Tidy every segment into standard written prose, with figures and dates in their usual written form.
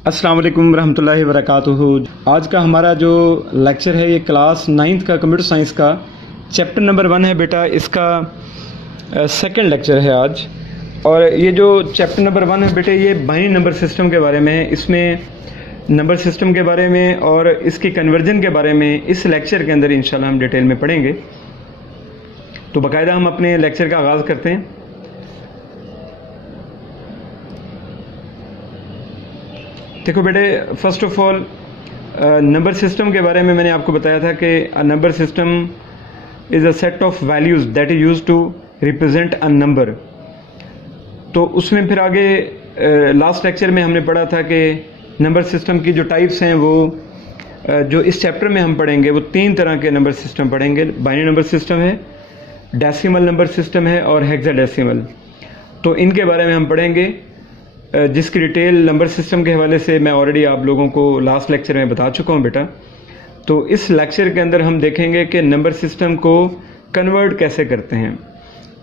अस्सलाम वालेकुम रहमतुल्लाहि वबरकातुहू। आज का हमारा जो लेक्चर है ये क्लास 9th का कंप्यूटर साइंस का चैप्टर नंबर 1 है बेटा। इसका सेकंड लेक्चर है आज। और ये जो चैप्टर नंबर 1 है बेटे ये बाइनरी नंबर सिस्टम के बारे में है। इसमें नंबर सिस्टम के बारे में और इसकी कन्वर्जन के बारे में इस लेक्चर के अंदर इंशाल्लाह हम डिटेल में पढ़ेंगे। तो बाकायदा हम अपने लेक्चर का आगाज़ करते हैं। देखो बेटे, first of all number system के बारे में मैंने आपको बताया था कि number system is a set of values that is used to represent a number. तो उसमें फिर आगे लास्ट लेक्चर में हमने पढ़ा था कि नंबर सिस्टम की जो टाइप्स हैं वो जो इस चैप्टर में हम पढ़ेंगे वो 3 तरह के नंबर सिस्टम पढ़ेंगे। बाइनरी नंबर सिस्टम है, डेसिमल नंबर सिस्टम है और हेक्साडेसिमल। तो इनके बारे में हम पढ़ेंगे, जिसकी डिटेल नंबर सिस्टम के हवाले से मैं ऑलरेडी आप लोगों को लास्ट लेक्चर में बता चुका हूं बेटा। तो इस लेक्चर के अंदर हम देखेंगे कि नंबर सिस्टम को कन्वर्ट कैसे करते हैं,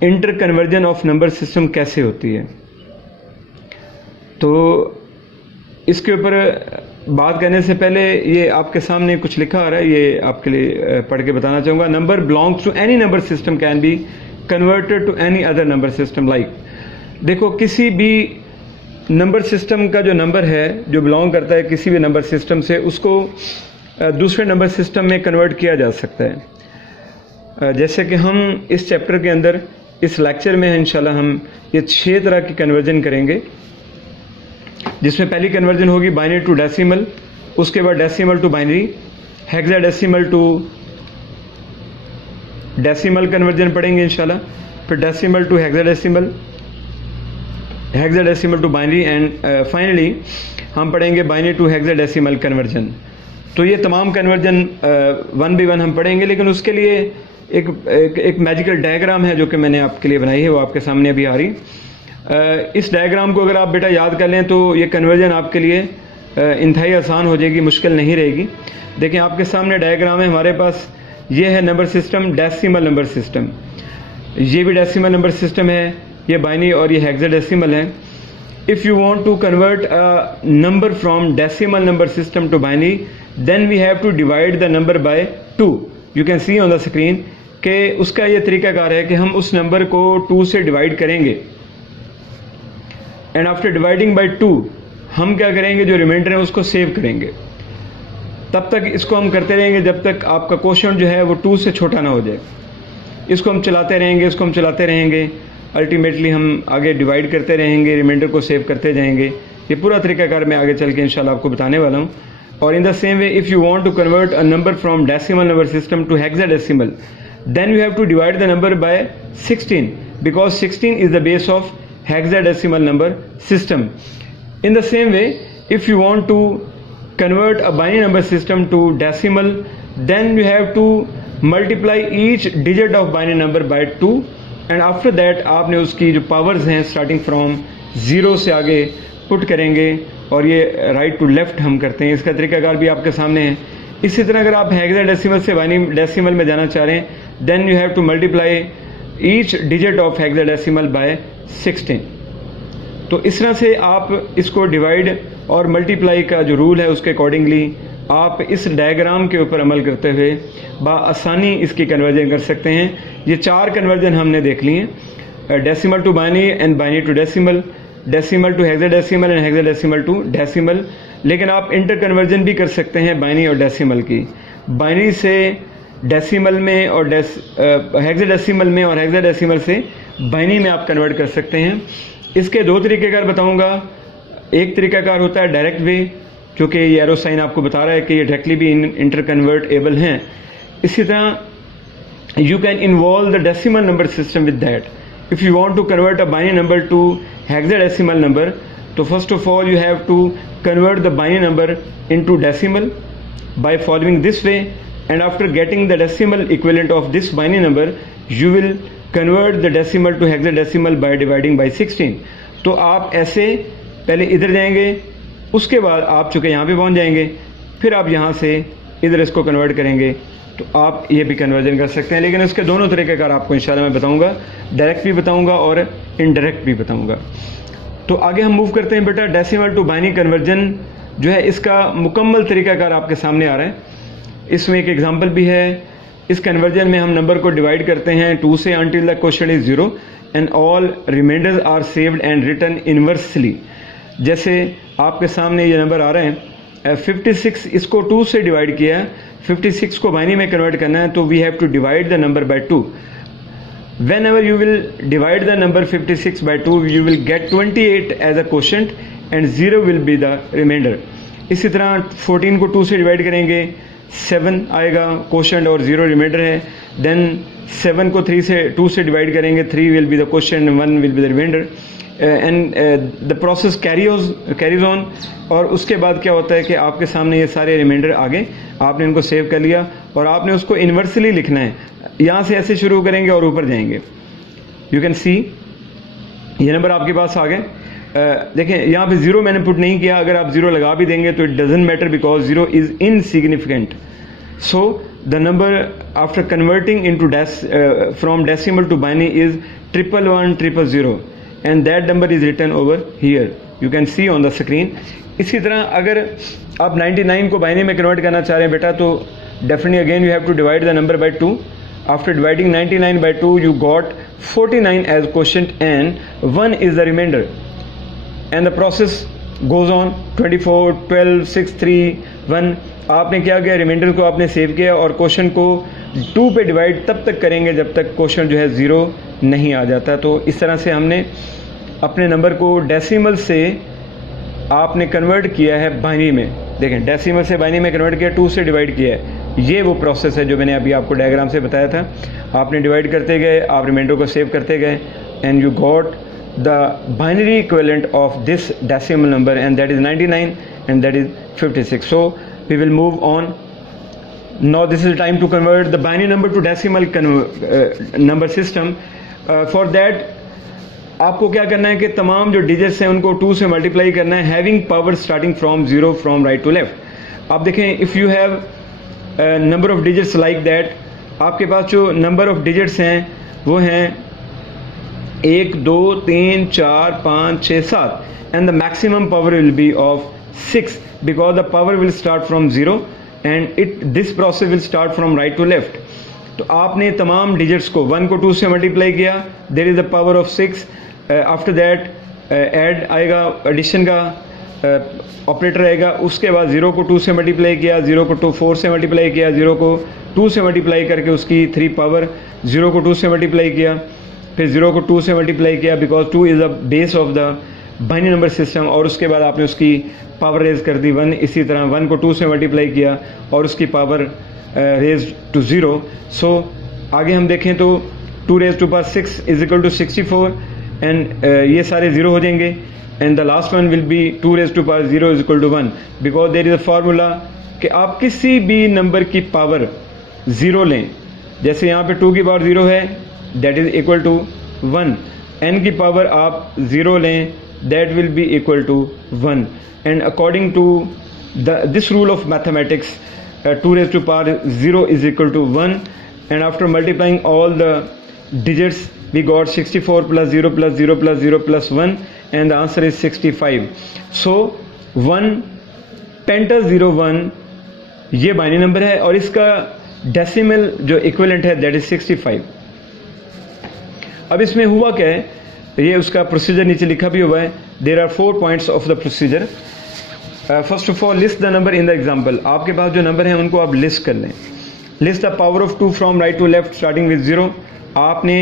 inter conversion of number system कैसे होती है। तो इसके ऊपर बात करने से पहले ये आपके सामने कुछ लिखा आ रहा है, ये आपके लिए पढ़ के बताना चाहूँगा। Number belongs to any number system can be converted to any other number system. Like देखो, किसी भी नंबर सिस्टम का जो नंबर है जो बिलोंग करता है किसी भी नंबर सिस्टम से, उसको दूसरे नंबर सिस्टम में कन्वर्ट किया जा सकता है। जैसे कि हम इस चैप्टर के अंदर इस लेक्चर में इंशाल्लाह हम ये 6 तरह की कन्वर्जन करेंगे, जिसमें पहली कन्वर्जन होगी बाइनरी टू डेसिमल, उसके बाद decimal to binary, hexadecimal to decimal conversion पढ़ेंगे इंशाल्लाह, फिर decimal to hexadecimal, hexadecimal to binary and finally हम पढ़ेंगे बाइनरी टू हेक्साडेसिमल कन्वर्जन। तो ये तमाम कन्वर्जन 1 by 1 हम पढ़ेंगे, लेकिन उसके लिए एक मैजिकल डायग्राम है जो कि मैंने आपके लिए बनाई है, वो आपके सामने अभी आ रही। इस डायग्राम को अगर आप बेटा याद कर लें तो ये कन्वर्जन आपके लिए इंतहाई आसान हो जाएगी, मुश्किल नहीं रहेगी। देखें आपके सामने डायग्राम है हमारे पास, ये है number system decimal number system, ये भी डेसिमल नंबर सिस्टम है, ये बाइनरी और ये हेक्साडेसिमल है। If you want to convert a number from decimal number system to binary, then we have to divide the number by 2। You can see on the screen कि उसका ये तरीकाकार है कि हम उस नंबर को 2 से डिवाइड करेंगे एंड आफ्टर डिवाइडिंग बाय 2 हम क्या करेंगे, जो रिमाइंडर है उसको सेव करेंगे। तब तक इसको हम करते रहेंगे जब तक आपका क्वोशंट जो है वो 2 से छोटा ना हो जाए। इसको हम चलाते रहेंगे, इसको हम चलाते रहेंगे, अल्टीमेटली हम आगे डिवाइड करते रहेंगे, रिमाइंडर को सेव करते जाएंगे। ये पूरा तरीकाकार मैं आगे चल के इंशाल्लाह आपको बताने वाला हूँ। और in the same way, if you want to convert a number from decimal number system to hexadecimal, then you have to divide the number by 16 because 16 is the base of hexadecimal number system. In the same way, if you want to convert a binary number system to decimal, then you have to multiply each digit of binary number by 2 and after that आपने उसकी जो powers हैं starting from 0 से आगे put करेंगे और ये right to left हम करते हैं। इसका तरीकाकार भी आपके सामने है। इसी तरह अगर आप हेक्साडेसिमल से बाइनरी डेसिमल में जाना चाह रहे हैं, then you have to multiply each digit of hexadecimal by 16। तो इस तरह से आप इसको डिवाइड और मल्टीप्लाई का जो रूल है उसके अकॉर्डिंगली आप इस डायग्राम के ऊपर अमल करते हुए बआसानी इसकी कन्वर्जन कर सकते हैं। ये 4 कन्वर्जन हमने देख ली हैं, decimal to binary and binary to decimal, decimal to hexadecimal and hexadecimal to decimal. लेकिन आप इंटर कन्वर्जन भी कर सकते हैं बाइनरी और डेसिमल की, बाइनरी से डेसिमल में और हेक्साडेसिमल में और हेक्साडेसिमल से बाइनरी में आप कन्वर्ट कर सकते हैं। इसके 2 तरीक़ेकार बताऊंगा। एक तरीकाकार होता है डायरेक्ट वे, जो कि ये एरो साइन आपको बता रहा है कि ये डायरेक्टली भी इंटर कन्वर्टेबल हैं। इसी तरह you can involve the decimal number system with that. If you want to convert a binary number to hexadecimal number, तो first of all you have to convert the binary number into decimal by following this way and after getting the decimal equivalent of this binary number you will convert the decimal to hexadecimal by dividing by 16। तो आप ऐसे पहले इधर जाएंगे, उसके बाद आप चूँकि यहाँ पे पहुँच जाएंगे, फिर आप यहाँ से इधर इसको कन्वर्ट करेंगे, तो आप ये भी कन्वर्जन कर सकते हैं। लेकिन उसके दोनों तरीक़ेकार आपको इंशाल्लाह मैं बताऊँगा, डायरेक्ट भी बताऊँगा और इनडायरेक्ट भी बताऊँगा। तो आगे हम मूव करते हैं बेटा डेसिमल टू बाइनरी कन्वर्जन। जो है इसका मुकम्मल तरीकाकार आपके सामने आ रहा है। इसमें एक एग्जांपल भी है। इस कन्वर्जन में हम नंबर को डिवाइड करते हैं 2 से until the question is 0 and all reminders are saved and written inversely. जैसे आपके सामने ये नंबर आ रहे हैं 56, इसको 2 से डिवाइड किया है, 56 को बाइनरी में कन्वर्ट करना है, तो we have to divide the number by 2। Whenever you will divide the number 56 by 2, you will get 28 as a quotient and 0 will be the remainder. इसी तरह 14 को 2 से डिवाइड करेंगे, 7 आएगा क्वोशंट और 0 रिमाइंडर है। देन 7 को 2 से डिवाइड करेंगे, 3 will be the quotient and 1 will be the remainder. And the process carries on। और उसके बाद क्या होता है कि आपके सामने ये सारे रिमाइंडर आगे आपने इनको सेव कर लिया और आपने उसको इन्वर्सली लिखना है। यहाँ से ऐसे शुरू करेंगे और ऊपर जाएंगे। यू कैन सी ये नंबर आपके पास आ गए। देखें यहाँ पे 0 मैंने पुट नहीं किया, अगर आप 0 लगा भी देंगे तो it doesn't matter because 0 is insignificant. So the number after converting into from decimal to binary is 11100 and that number is written over here, you can see on the screen. इसी तरह अगर आप 99 को बाइनरी में convert करना चाह रहे हैं बेटा, तो definitely again you have to divide the number by 2। After dividing 99 by 2, you got 49 as quotient and 1 is the remainder. And the process goes on 24, 12, 6, 3, 1। आपने क्या किया, रिमाइंडर को आपने सेव किया और क्वोशंट को 2 पे डिवाइड तब तक करेंगे जब तक क्वोशंट जो है 0 नहीं आ जाता। तो इस तरह से हमने अपने नंबर को डेसिमल से आपने कन्वर्ट किया है बाइनरी में। देखें डेसिमल से बाइनरी में कन्वर्ट किया, 2 से डिवाइड किया है। ये वो प्रोसेस है जो मैंने अभी आपको डायग्राम से बताया था। आपने डिवाइड करते गए, आप रिमाइंडर को सेव करते गए and you got the binary equivalent of this decimal number and that is 99 and that is 56। So we will move on. Now this is time to convert the binary number to decimal number system. For that आपको क्या करना है कि तमाम जो digits हैं उनको 2 से मल्टीप्लाई करना है, having power starting from 0 from right to left. आप देखें if you have number of digits like that, आपके पास जो नंबर ऑफ डिजिट्स हैं वो हैं 1, 2, 3, 4, 5, 6, 7 and the maximum power will be of 6 because the power will start from 0 and this process will start from right to left. तो आपने तमाम digits को 1 को 2 से मल्टीप्लाई किया, there is the power of 6। After that add आएगा, addition का operator रहेगा। उसके बाद 0 को 2 से मल्टीप्लाई किया, 0 को 4 से मल्टीप्लाई किया, 0 को 2 से मल्टीप्लाई करके उसकी 3 पावर, 0 को 2 से मल्टीप्लाई किया, फिर 0 को 2 से मल्टीप्लाई किया because 2 is the base of the binary number system, और उसके बाद आपने उसकी पावर रेज कर दी 1। इसी तरह 1 को 2 से मल्टीप्लाई किया और उसकी पावर रेज टू 0। सो आगे हम देखें तो 2 raise to power 6 is equal to 64 and ये सारे 0 हो जाएंगे and the last one will be 2 raise to power 0 is equal to 1 because there is a formula कि आप किसी भी नंबर की पावर 0 लें। जैसे यहाँ पे 2 की पावर 0 है that is equal to 1, n की पावर आप 0 लें that will be equal to 1 and according to this rule of mathematics 2 raised to power 0 is equal to 1 and after multiplying all the digits we got 64 plus 0 plus 0 plus 0 plus 1 and the answer is 65. So 1 penta 01 ये binary number है और इसका decimal जो equivalent है that is 65। अब इसमें हुआ क्या है, ये उसका प्रोसीजर नीचे लिखा भी हुआ है। There are 4 points of the procedure. First of all list the number in the example. आपके पास जो नंबर हैं उनको आप लिस्ट कर लें। List the power of 2 from right to left starting with 0। आपने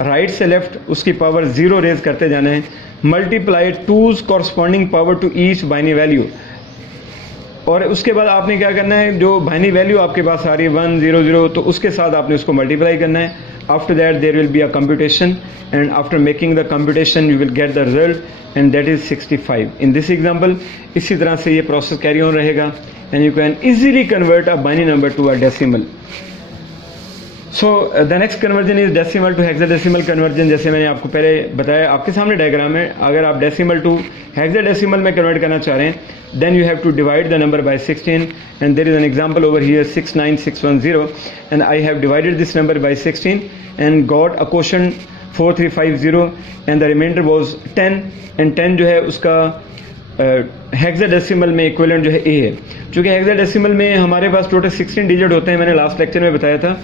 राइट से लेफ्ट उसकी पावर 0 रेज करते जाना है। Multiply 2's corresponding power to each binary value, और उसके बाद आपने क्या करना है, जो बाइनरी वैल्यू आपके पास आ रही है 1 0 0 तो उसके साथ आपने उसको मल्टीप्लाई करना है। After that there will be a computation and after making the computation you will get the result and that is 65 in this example. इसी तरह से ये प्रोसेस कैरी ऑन रहेगा and you can easily convert a binary number to a decimal. So the next conversion is decimal to hexadecimal conversion. जैसे मैंने आपको पहले बताया, आपके सामने डायग्राम है। अगर आप डेसिमल टू हेक्साडेसिमल में कन्वर्ट करना चाह रहे हैं then you have to divide the number by 16 and there is an example over here 69610 and I have divided this number by 16 and got a quotient 4350 and the remainder was 10 and 10 जो है उसका hexadecimal में equivalent जो है ए है। चूँकि hexadecimal में हमारे पास टोटल 16 डिजिट होते हैं, मैंने लास्ट लेक्चर में बताया था,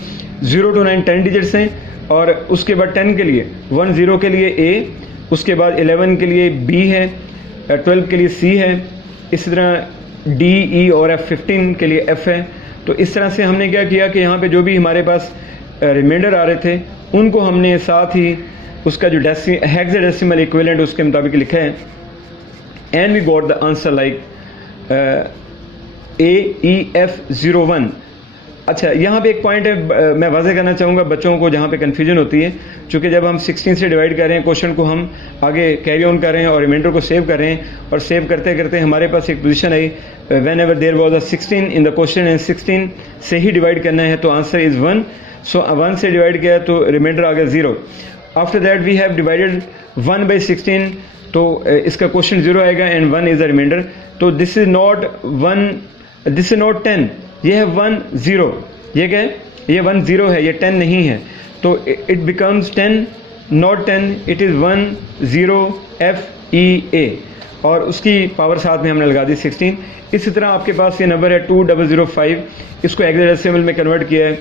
0 to 9 10 डिजिट्स हैं, और उसके बाद 10 के लिए 1 0 के लिए ए, उसके बाद 11 के लिए बी है, 12 के लिए सी है, इसी तरह डी ई और एफ 15 के लिए एफ है। तो इस तरह से हमने क्या किया कि यहाँ पे जो भी हमारे पास रिमाइंडर आ रहे थे उनको हमने साथ ही उसका जो हेक्साडेसिमल इक्विवेलेंट उसके मुताबिक लिखा है, and we got the answer like AEF01। अच्छा, यहाँ पे एक पॉइंट है मैं वाज़ेह करना चाहूँगा बच्चों को जहाँ पे कन्फ्यूजन होती है, क्योंकि जब हम 16 से डिवाइड कर रहे हैं क्वेश्चन को, हम आगे कैरी ऑन कर रहे हैं और रिमाइंडर को सेव कर रहे हैं, और सेव करते करते हमारे पास एक पोजीशन आई whenever there was a 16 in the question and 16 से ही डिवाइड करना है, तो आंसर इज़ 1। सो 1 से डिवाइड किया तो रिमाइंडर आ गया 0। After that we have divided 1/16, तो इसका क्वेश्चन 0 आएगा एंड 1 इज़ द रिमाइंडर। तो दिस इज नॉट 10, ये है 1 0, ये क्या है, ये 1 0 है, ये 10 नहीं है, तो it becomes 10 not 10, it is 1 0 FEA, और उसकी पावर साथ में हमने लगा दी 16। इसी तरह आपके पास ये नंबर है 2005, इसको हेक्साडेसिमल में कन्वर्ट किया है,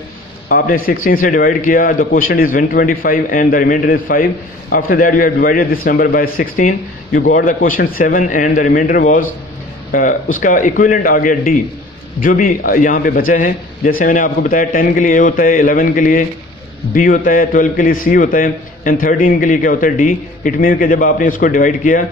आपने 16 से डिवाइड किया, the question is 125 and the reminder is 5। After that you have divided this number by 16, you got the question 7 and the reminder was, उसका इक्विवेलेंट आ गया D, जो भी यहाँ पे बचा है। जैसे मैंने आपको बताया 10 के लिए A होता है, 11 के लिए B होता है, 12 के लिए C होता है, एंड 13 के लिए क्या होता है D। इट मीन कि जब आपने इसको डिवाइड किया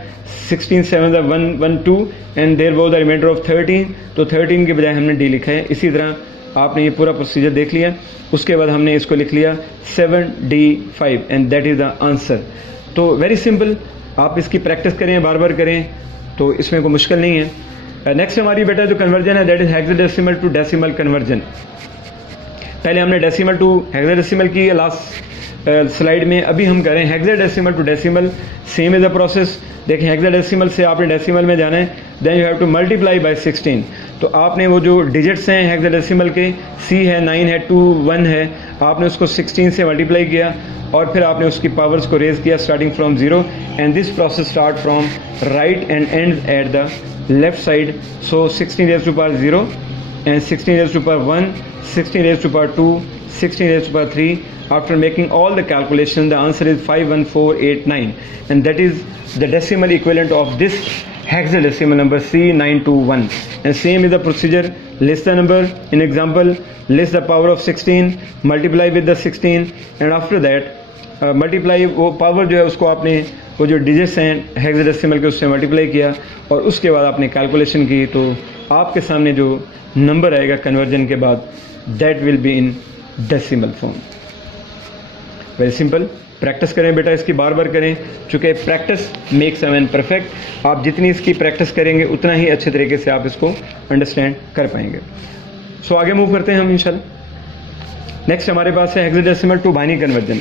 16 7 112 and there was the reminder of 13, तो 13 के बजाय हमने D लिखा है। इसी तरह आपने ये पूरा प्रोसीजर देख लिया, उसके बाद हमने इसको लिख लिया 7D5 and that is the answer. तो वेरी सिंपल, आप इसकी प्रैक्टिस करें, बार बार करें, तो इसमें कोई मुश्किल नहीं है। नेक्स्ट हमारी बेटा जो कन्वर्जन है that is hexadecimal to decimal conversion. पहले हमने डेसिमल टू हेक्साडेसिमल की लास्ट स्लाइड में, अभी हम करें hexadecimal to decimal. Same is a process. देखें, हेक्साडेसिमल से आपने डेसिमल में जाना है, then you have to multiply by 16। तो आपने वो जो डिजिट्स हैं हेक्साडेसिमल के, C है, 9 है, 2 1 है, आपने उसको 16 से मल्टीप्लाई किया और फिर आपने उसकी पावर्स को रेज किया starting from 0, and this process start from right and and at the left side. So 16 raised to power 0 and 16 raised to power 1, 16 raised to power 2, 16 raised to power 3. After making all the calculations, the answer is 51489, and that is the decimal equivalent of this hexadecimal number C921. And same is the procedure. List the number. In example, list the power of 16, multiply with the 16, and after that multiply, वो power जो है उसको आपने वो जो digits हैं hexadecimal के उससे मल्टीप्लाई किया, और उसके बाद आपने कैलकुलेशन की, तो आपके सामने जो नंबर आएगा कन्वर्जन के बाद, that will be in decimal form. Very simple. Practice करें बेटा, इसकी बार बार करें, चूँकि practice makes a man perfect. आप जितनी इसकी प्रैक्टिस करेंगे उतना ही अच्छे तरीके से आप इसको अंडरस्टैंड कर पाएंगे। सो आगे मूव करते हैं हम इंशाल्लाह। नेक्स्ट हमारे पास है हेक्साडेसिमल टू बाइनरी कन्वर्जन।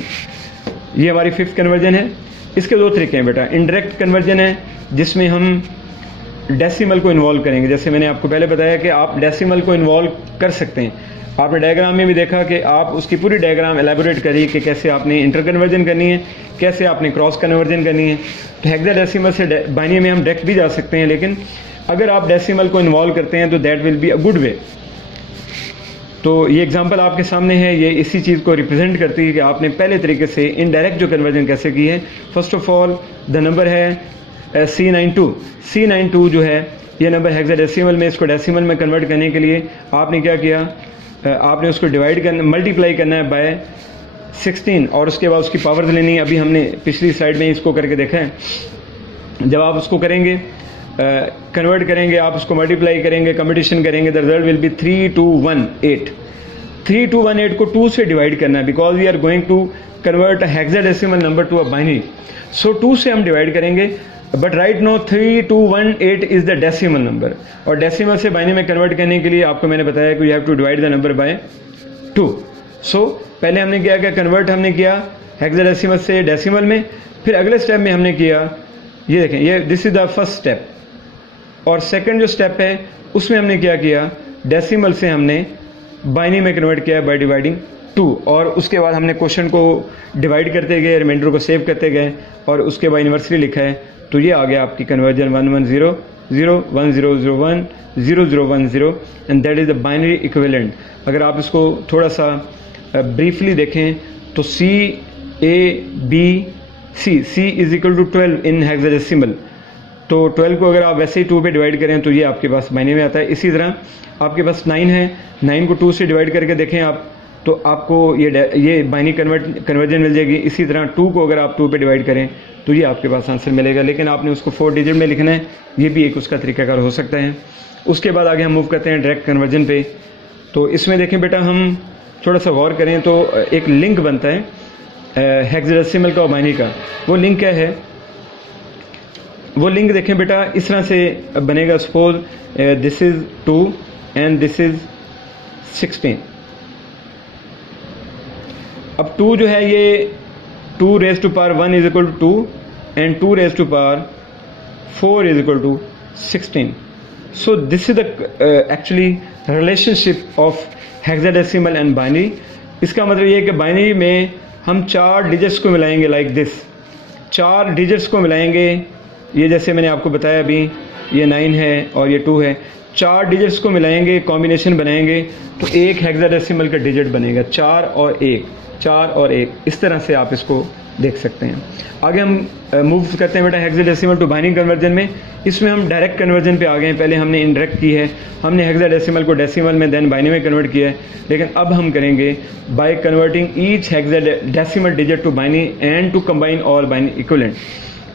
ये हमारी 5th कन्वर्जन है। इसके 2 तरीके हैं बेटा। इनडायरेक्ट कन्वर्जन है जिसमें हम डेसिमल को इन्वॉल्व करेंगे। जैसे मैंने आपको पहले बताया कि आप डेसिमल को इन्वॉल्व कर सकते हैं। आपने डायग्राम में भी देखा कि आप उसकी पूरी डायग्राम एलैबोरेट करिए कि कैसे आपने इंटर कन्वर्जन करनी है, कैसे आपने क्रॉस कन्वर्जन करनी है। तो हेक्साडेसिमल से बाइनरी में हम डायरेक्ट भी जा सकते हैं, लेकिन अगर आप डेसिमल को इन्वॉल्व करते हैं तो that will be a good way. तो ये एग्जांपल आपके सामने है, ये इसी चीज़ को रिप्रेजेंट करती है कि आपने पहले तरीके से इनडायरेक्ट जो कन्वर्जन कैसे की है। First of all the number है C92 जो है ये नंबर हेक्साडेसिमल में, इसको डेसिमल में कन्वर्ट करने के लिए आपने क्या किया, आपने उसको डिवाइड करना, मल्टीप्लाई करना है बाय 16 और उसके बाद उसकी पावर्स लेनी है। अभी हमने पिछली स्लाइड में इसको करके देखा है। जब आप उसको करेंगे, कन्वर्ट करेंगे, आप उसको मल्टीप्लाई करेंगे, कंपटीशन करेंगे, द रिजल्ट विल बी 3218। 3218 को 2 से डिवाइड करना है, because we are going to convert a hexadecimal number to a binary. So 2 से हम डिवाइड करेंगे, but right now 3218 is the decimal number, और डेसिमल से बाइनरी में कन्वर्ट करने के लिए आपको मैंने बताया कि you have to divide the number by 2। So पहले हमने क्या किया, कन्वर्ट हमने किया हेक्साडेसिमल से डेसिमल में। फिर अगले स्टेप में हमने किया, ये देखें, ये this is the first step, और सेकंड जो स्टेप है उसमें हमने क्या किया, डेसिमल से हमने बाइनरी में कन्वर्ट किया बाय डिवाइडिंग 2, और उसके बाद हमने क्वेश्चन को डिवाइड करते गए, रिमाइंडर को सेव करते गए, और उसके बाद यूनिवर्सली लिखा है। तो ये आ गया आपकी conversion 110 1001 0010 and that is the binary equivalent. अगर आप इसको थोड़ा सा ब्रीफली देखें तो C A B C is equal to 12 in hexadecimal. तो 12 को अगर आप वैसे ही 2 पे डिवाइड करें तो ये आपके पास बाइनरी में आता है। इसी तरह आपके पास 9 है, 9 को 2 से डिवाइड करके देखें आप तो आपको ये बाइनरी कन्वर्जन मिल जाएगी। इसी तरह 2 को अगर आप 2 पे डिवाइड करें तो ये आपके पास आंसर मिलेगा, लेकिन आपने उसको 4 डिजिट में लिखना है, ये भी एक उसका तरीकाकार हो सकता है। उसके बाद आगे हम मूव करते हैं डायरेक्ट कन्वर्जन पे। तो इसमें देखें बेटा, हम थोड़ा सा गौर करें तो एक लिंक बनता है हेक्साडेसिमल का और बाइनरी का। वो लिंक क्या है? वो लिंक देखें बेटा इस तरह से बनेगा। Suppose this is 2 and this is 16। अब 2 जो है ये 2 raise to power 1 is equal to 2 and 2 raise to power 4 is equal to 16। So this is the actually relationship of hexadecimal and binary. इसका मतलब ये है कि बाइनरी में हम 4 डिजिट्स को मिलाएंगे लाइक दिस। 4 डिजिट्स को मिलाएंगे, ये जैसे मैंने आपको बताया अभी, ये 9 है और ये 2 है। 4 डिजिट्स को मिलाएंगे, कॉम्बिनेशन बनाएंगे तो एक हेक्साडेसिमल का डिजिट बनेगा। 4 और 1, 4 और 1, इस तरह से आप इसको देख सकते हैं। आगे हम मूव करते हैं बेटा हेक्साडेसिमल टू बाइनरी कन्वर्जन में। इसमें हम डायरेक्ट कन्वर्जन पे आ गए हैं। पहले हमने इनडायरेक्ट की है, हमने हेक्साडेसिमल को डेसिमल में देन बाइनरी में कन्वर्ट किया है, लेकिन अब हम करेंगे by converting each hexadecimal digit to binary and to combine all binary equivalent.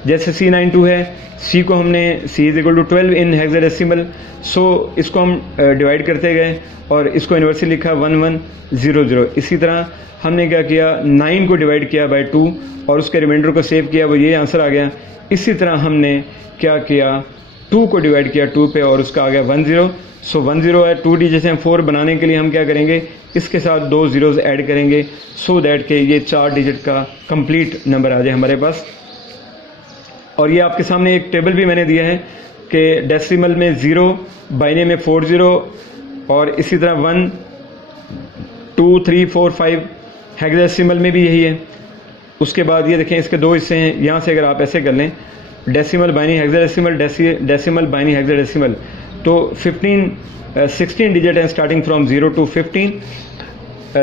जैसे C92 है, C को हमने C is equal to 12 in hexadecimal, so इसको हम डिवाइड करते गए और इसको इन्वर्सली लिखा 1100। इसी तरह हमने क्या किया, 9 को डिवाइड किया बाय 2 और उसके रिमाइंडर को सेव किया, वो ये आंसर आ गया। इसी तरह हमने क्या किया, 2 को डिवाइड किया 2 पे और उसका आ गया 10। सो 10 है, 2 डिजिट हैं, 4 बनाने के लिए हम क्या करेंगे, इसके साथ 2 ज़ीरोज़ ऐड करेंगे सो दैट के ये 4 डिजिट का कंप्लीट नंबर आ जाए हमारे पास। और ये आपके सामने एक टेबल भी मैंने दिया है कि डेसिमल में 0, बाइनरी में 40 और इसी तरह 1 2 3 4 5 हेक्साडेसिमल में भी यही है। उसके बाद ये देखें इसके 2 हिस्से हैं। यहाँ से अगर आप ऐसे कर लें decimal binary hexadecimal, decimal binary hexadecimal, तो 16 डिजिट हैं स्टार्टिंग फ्रॉम 0 टू 15।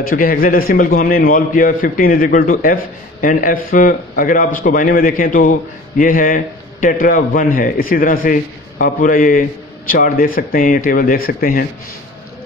चूँकि हेक्साडेसिमल को हमने इन्वॉल्व किया, 15 is equal to F and F अगर आप उसको बाइनरी में देखें तो ये है टेट्रा 1 है। इसी तरह से आप पूरा ये चार्ट देख सकते हैं, ये टेबल देख सकते हैं।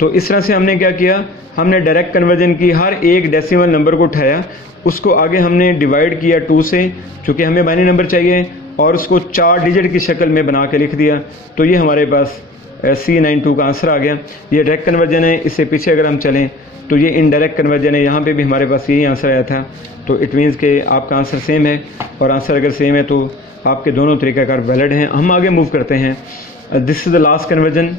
तो इस तरह से हमने क्या किया, हमने डायरेक्ट कन्वर्जन की, हर एक डेसिमल नंबर को उठाया, उसको आगे हमने डिवाइड किया 2 से, चूँकि हमें बाइनरी नंबर चाहिए, और उसको 4 डिजिट की शक्ल में बना के लिख दिया। तो ये हमारे पास C92 का आंसर आ गया। ये डायरेक्ट कन्वर्जन है। इससे पीछे अगर हम चलें तो ये इनडायरेक्ट कन्वर्जन है। यहाँ पे भी हमारे पास यही आंसर आया था। तो इट मीन्स कि आपका आंसर सेम है, और आंसर अगर सेम है तो आपके दोनों तरीक़ाकार वैलिड हैं। हम आगे मूव करते हैं। This is the last conversion.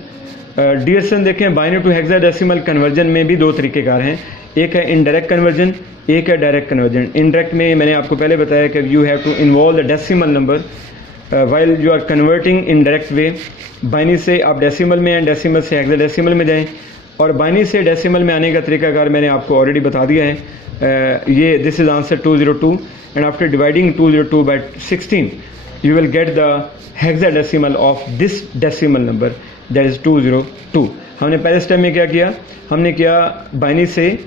Dear son देखें, बाइनरी टू हेक्साडेसिमल कन्वर्जन में भी 2 तरीक़ेकार हैं। एक है इनडायरेक्ट कन्वर्जन, एक है डायरेक्ट कन्वर्जन। इनडायरेक्ट में मैंने आपको पहले बताया कि you have to involve the decimal number while you are converting in direct way. Binary से आप डेसिमल में एंड डेसिमल से हेक्साडेसिमल में जाएं, और बाइनरी से डेसिमल में आने का तरीकाकार मैंने आपको ऑलरेडी बता दिया है। ये this is answer 202 and after dividing 202 by 16 you will get the hexadecimal of this decimal number, that is 202। हमने पहले स्टेप में क्या किया, हमने किया बाइनरी से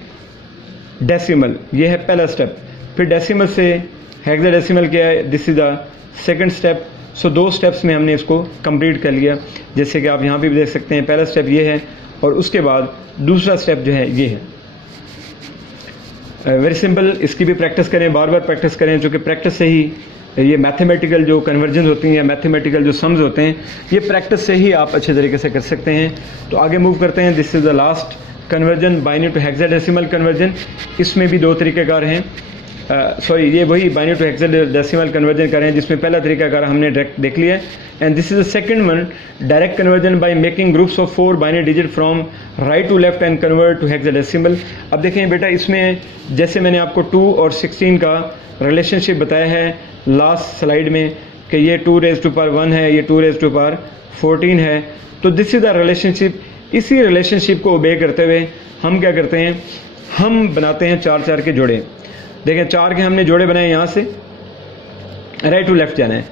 डेसिमल, ये है पहला स्टेप। फिर डेसिमल से हेक्साडेसिमल किया है, this is the second step. So 2 steps में हमने इसको कंप्लीट कर लिया, जैसे कि आप यहाँ पे भी देख सकते हैं। पहला स्टेप ये है और उसके बाद दूसरा स्टेप जो है ये है। वेरी सिंपल, इसकी भी प्रैक्टिस करें, बार बार प्रैक्टिस करें, क्योंकि प्रैक्टिस से ही ये मैथमेटिकल जो कन्वर्जन होती हैं या मैथमेटिकल जो सम्स होते हैं, ये प्रैक्टिस से ही आप अच्छे तरीके से कर सकते हैं। तो आगे मूव करते हैं। This is the last conversion, binary to hexadecimal conversion. इसमें भी 2 तरीक़ेकार हैं। सॉरी, ये वही बाइनरी टू हेक्साडेसिमल कन्वर्जन कर रहे हैं, जिसमें पहला तरीकाकार हमने डायरेक्ट देख लिया है। And this is the second one, direct conversion by making groups of 4 binary digit from right to left and convert to hexadecimal. अब देखें बेटा, इसमें जैसे मैंने आपको 2 और 16 का रिलेशनशिप बताया है लास्ट स्लाइड में कि ये 2 रेज़ टू पावर 1 है, ये 2 रेज़ टू पावर 14 है। तो दिस इज द रिलेशनशिप। इसी रिलेशनशिप को ओबे करते हुए हम क्या करते हैं, हम बनाते हैं 4-4 के जोड़े। देखें 4 के हमने जोड़े बनाए, यहाँ से राइट टू लेफ्ट जाना है।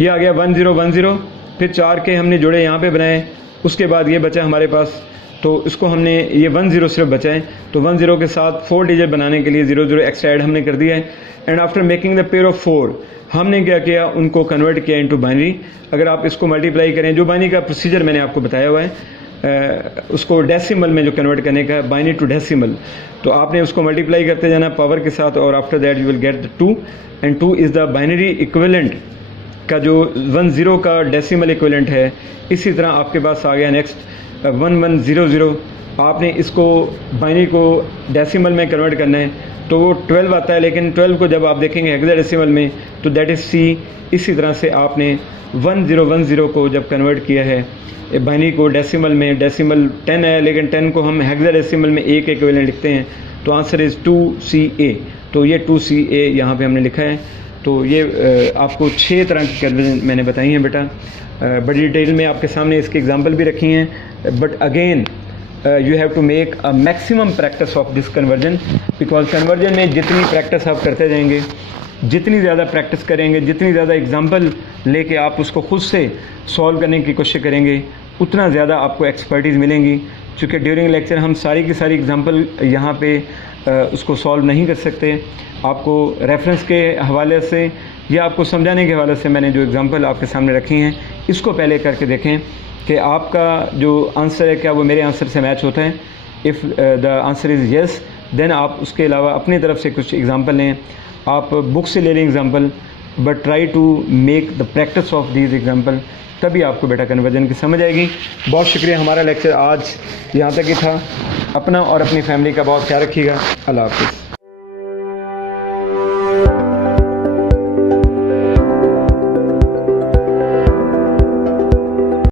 ये आ गया 1010, फिर 4 के हमने जोड़े यहाँ पे बनाए, उसके बाद ये बचा हमारे पास, तो इसको हमने ये 10 सिर्फ बचा है, तो 10 के साथ 4 डिजिट बनाने के लिए 00 एक्स्ट्रा ऐड हमने कर दिया है। And after making the pair of 4 हमने क्या किया, उनको कन्वर्ट किया इनटू बाइनरी। अगर आप इसको मल्टीप्लाई करें, जो बाइनरी का प्रोसीजर मैंने आपको बताया हुआ है, उसको डेसिमल में जो कन्वर्ट करने का, बाइनरी टू डेसिमल, तो आपने उसको मल्टीप्लाई करते जाना पावर के साथ, और after that you will get the 2, and 2 is the binary equivalent का जो 10 का डेसिमल इक्विवेलेंट है। इसी तरह आपके पास आ गया नेक्स्ट 1100, आपने इसको बाइनरी को डेसिमल में कन्वर्ट करना है, तो वो 12 आता है, लेकिन 12 को जब आप देखेंगे हेक्साडेसिमल में तो दैट इज़ C। इसी तरह से आपने 1010 को जब कन्वर्ट किया है बाइनरी को डेसिमल में, डेसिमल 10 है, लेकिन 10 को हम हेक्साडेसिमल में A के इक्विवेलेंट लिखते हैं, तो आंसर इज़ 2CA। तो ये 2CA यहाँ पे हमने लिखा है। तो ये आपको 6 तरह की कन्वर्जन मैंने बताई हैं बेटा, बड़ी डिटेल में आपके सामने इसके एग्जांपल भी रखी हैं, but again you have to make a maximum practice of this conversion, because conversion में जितनी प्रैक्टिस आप करते जाएंगे, जितनी ज़्यादा प्रैक्टिस करेंगे, जितनी ज़्यादा एग्जांपल लेके आप उसको खुद से सॉल्व करने की कोशिश करेंगे, उतना ज़्यादा आपको एक्सपर्टीज़ मिलेंगी। चूँकि ड्यूरिंग लेक्चर हम सारी की सारी एग्जांपल यहाँ पे उसको सॉल्व नहीं कर सकते, आपको रेफरेंस के हवाले से या आपको समझाने के हवाले से मैंने जो एग्जांपल आपके सामने रखी हैं, इसको पहले करके देखें कि आपका जो आंसर है क्या वो मेरे आंसर से मैच होता है। If the answer is yes, then आप उसके अलावा अपनी तरफ से कुछ एग्जांपल लें, आप बुक से ले लें example, but try to make the practice of these example, तभी आपको बेटा कन्वर्जन की समझ आएगी। बहुत शुक्रिया, हमारा लेक्चर आज यहाँ तक ही था। अपना और अपनी फैमिली का बहुत ख्याल रखिएगा। अल्लाह हाफ़िज़।